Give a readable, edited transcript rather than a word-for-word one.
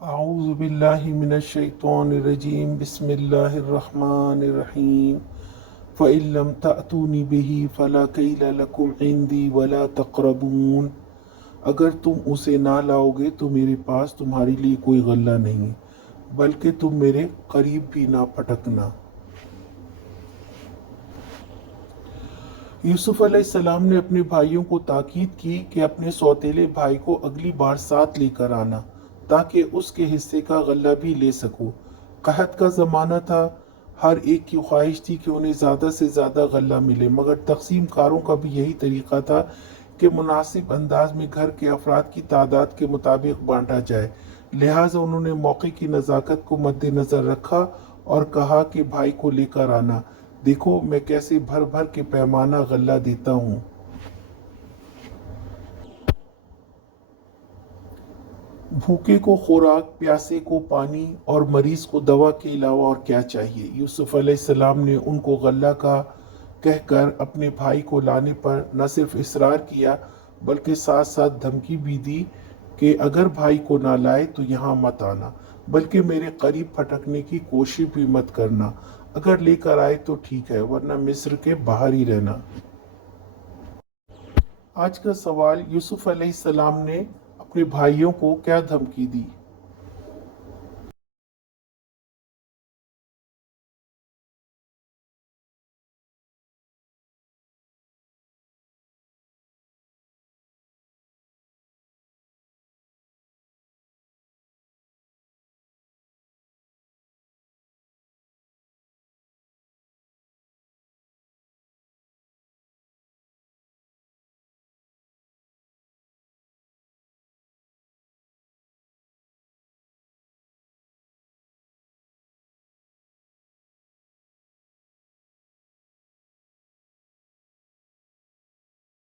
اعوذ باللہ من الشیطان الرجیم بسم اللہ الرحمن الرحیم فَإِن لَّمْ تَأْتُونِ بِهِ فَلَا كَيْلَ لَكُمْ عِندِي وَلَا تَقْرَبُونَ۔ اگر تم اسے نہ لاؤ گے تو میرے پاس تمہارے لیے کوئی غلہ نہیں، بلکہ تم میرے قریب بھی نہ پھٹکنا۔ یوسف علیہ السلام نے اپنے بھائیوں کو تاکید کی کہ اپنے سوتیلے بھائی کو اگلی بار ساتھ لے کر آنا تاکہ اس کے حصے کا غلہ بھی لے سکو۔ قحط کا زمانہ تھا، ہر ایک کی خواہش تھی کہ انہیں زیادہ سے زیادہ غلہ ملے، مگر تقسیم کاروں کا بھی یہی طریقہ تھا کہ مناسب انداز میں گھر کے افراد کی تعداد کے مطابق بانٹا جائے۔ لہٰذا انہوں نے موقع کی نزاکت کو مد نظر رکھا اور کہا کہ بھائی کو لے کر آنا، دیکھو میں کیسے بھر بھر کے پیمانہ غلہ دیتا ہوں۔ بھوکے کو خوراک، پیاسے کو پانی اور مریض کو دوا کے علاوہ اور کیا چاہیے؟ یوسف علیہ السلام نے ان کو غلہ کا کہہ کر اپنے بھائی کو لانے پر نہ صرف اصرار کیا بلکہ ساتھ ساتھ دھمکی بھی دی کہ اگر بھائی کو نہ لائے تو یہاں مت آنا، بلکہ میرے قریب پھٹکنے کی کوشش بھی مت کرنا۔ اگر لے کر آئے تو ٹھیک ہے، ورنہ مصر کے باہر ہی رہنا۔ آج کا سوال، یوسف علیہ السلام نے اپنے بھائیوں کو کیا دھمکی دی؟